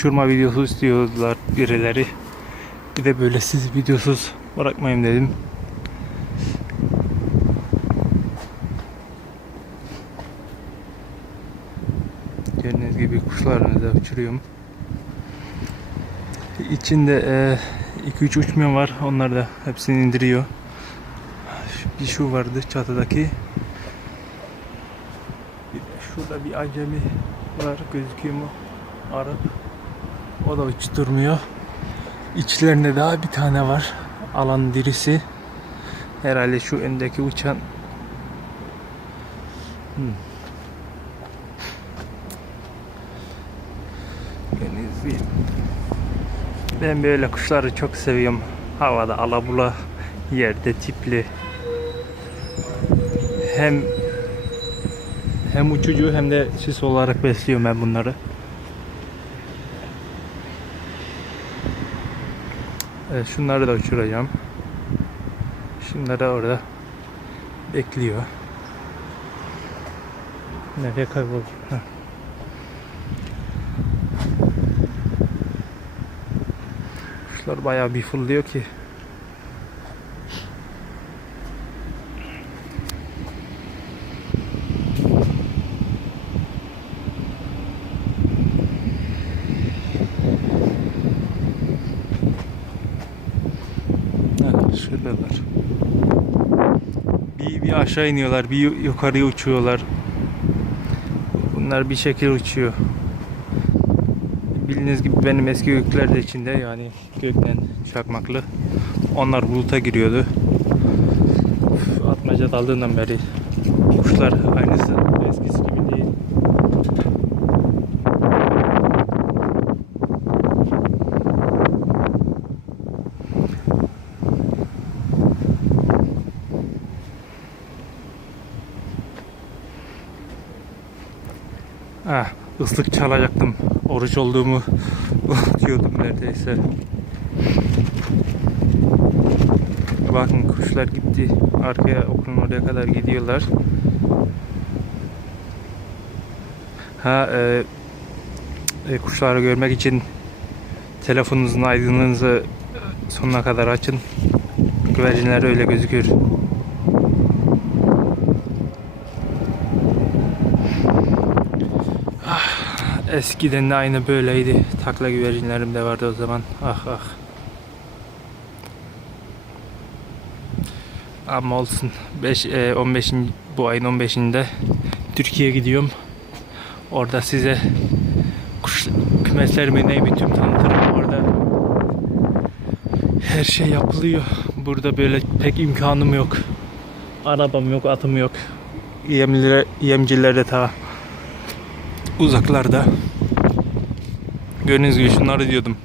uçurma videosu istiyorlar birileri. Bir de böyle sizi videosuz bırakmayayım dedim. Gördüğünüz gibi kuşlarını da uçuruyorum. İçinde 2-3 uçmayan var. Onlar da hepsini indiriyor. Bir şu vardı çatıdaki. Bir de şurada bir acemi var. Gözüküyor mu? Arap. O da uçturmuyor. İçlerinde daha bir tane var. Alan dirisi. Herhalde şu öndeki uçan Hmm. Ben böyle kuşları çok seviyorum. Havada alabula, yerde tipli. Hem hem uçucu hem de süs olarak besliyorum ben bunları. Evet, şunları da uçuracağım. Şunları da orada bekliyor. Nereye kayboldu? Heh. Kuşlar bayağı bir fırlıyor ki. Evet, şuradalar. Bir, bir aşağı iniyorlar, bir yu- yukarıya uçuyorlar. Bunlar bir şekil uçuyor. Bildiğiniz gibi benim eski gökler de içinde yani gökten çakmaklı. Onlar buluta giriyordu. Atmaca daldığından beri kuşlar Ah, ıslık çalacaktım. Oruç olduğumu unutuyordum neredeyse. Bakın kuşlar gitti. Arkaya okulun oraya kadar gidiyorlar. Ha e, e, kuşları görmek için telefonunuzun aydınlığınızı sonuna kadar açın. Güvercinler öyle gözüküyor. Eskiden de aynı böyleydi. Takla güvercinlerim de vardı o zaman. Ah ah. Ama olsun. 5 e, 15. bu ayın 15'inde Türkiye'ye gidiyorum. Orada size kuş kümeslerimi ne bütün tanıtırım orada. Her şey yapılıyor. Burada böyle pek imkanım yok. Arabam yok, atım yok. Yemlilere, yemciler de ta uzaklarda. Gördüğünüz gibi şunları diyordum.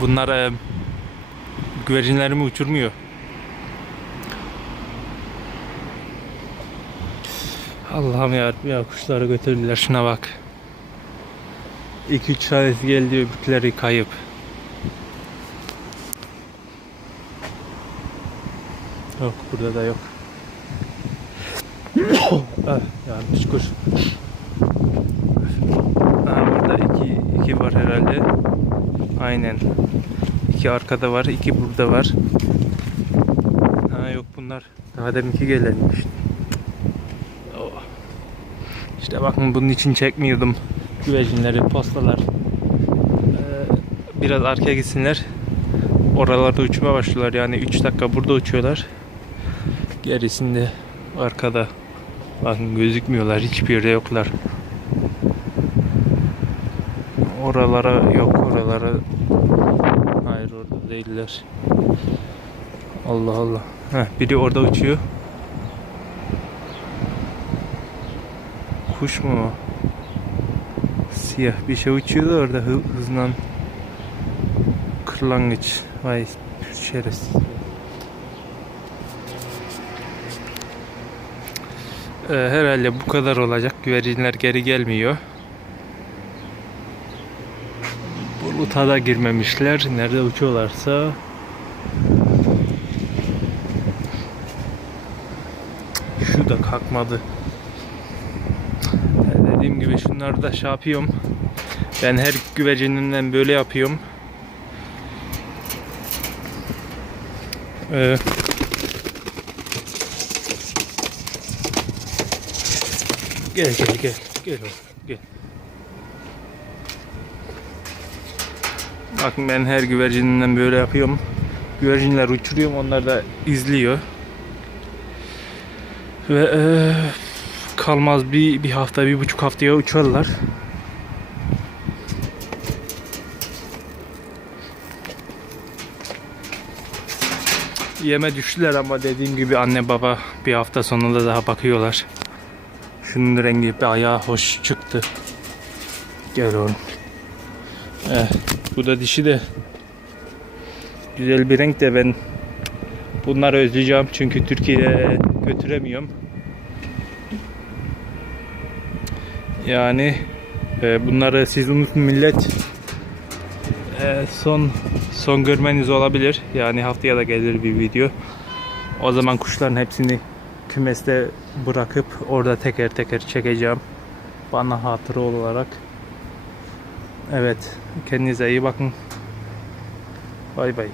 Bunlar e, güvercinlerimi uçurmuyor. Allah'ım ya, ya kuşları götürdüler şuna bak. 2-3 tanesi geldi öbürküleri kayıp. Yok burada da yok. ah, yanlış kuş. Ha, burada iki, iki var herhalde. Aynen. İki arkada var, iki burada var. Ha yok bunlar. Daha deminki gelenmiş. Oh. İşte bakın bunun için çekmiyordum. Güvercinleri, postalar. Ee, biraz arkaya gitsinler. Oralarda uçmaya başlıyorlar. Yani 3 dakika burada uçuyorlar. Gerisinde arkada. Bakın gözükmüyorlar. Hiçbir yerde yoklar. Oralara yok oralara. Hayır orada değiller. Allah Allah. Heh, biri orada uçuyor. Kuş mu o? Siyah bir şey uçuyordu orada hı- hızla. Kırlangıç. Vay şerefsiz. Ee, herhalde bu kadar olacak. Güvercinler geri gelmiyor. Buluta da girmemişler. Nerede uçuyorlarsa. Şu da kalkmadı. Dediğim gibi şunları da şey yapıyorum. Ben her güvercininden böyle yapıyorum. Ee, gel gel gel gel gel. Bakın ben her güvercininden böyle yapıyorum. Güvercinler uçuruyorum onlar da izliyor. Ve eee, kalmaz bir, bir hafta bir buçuk haftaya uçarlar. Yeme düştüler ama dediğim gibi anne baba bir hafta sonunda daha bakıyorlar. Şunun rengi bayağı hoş çıktı. Gel oğlum. Eh, bu da dişi de güzel bir renk de ben bunları özleyeceğim çünkü Türkiye'ye götüremiyorum. Yani e, bunları siz unutun millet. E, son son görmeniz olabilir. Yani haftaya da gelir bir video. O zaman kuşların hepsini kümeste bırakıp orada teker teker çekeceğim. Bana hatıra olarak. Evet. Kendinize iyi bakın. Bay bay.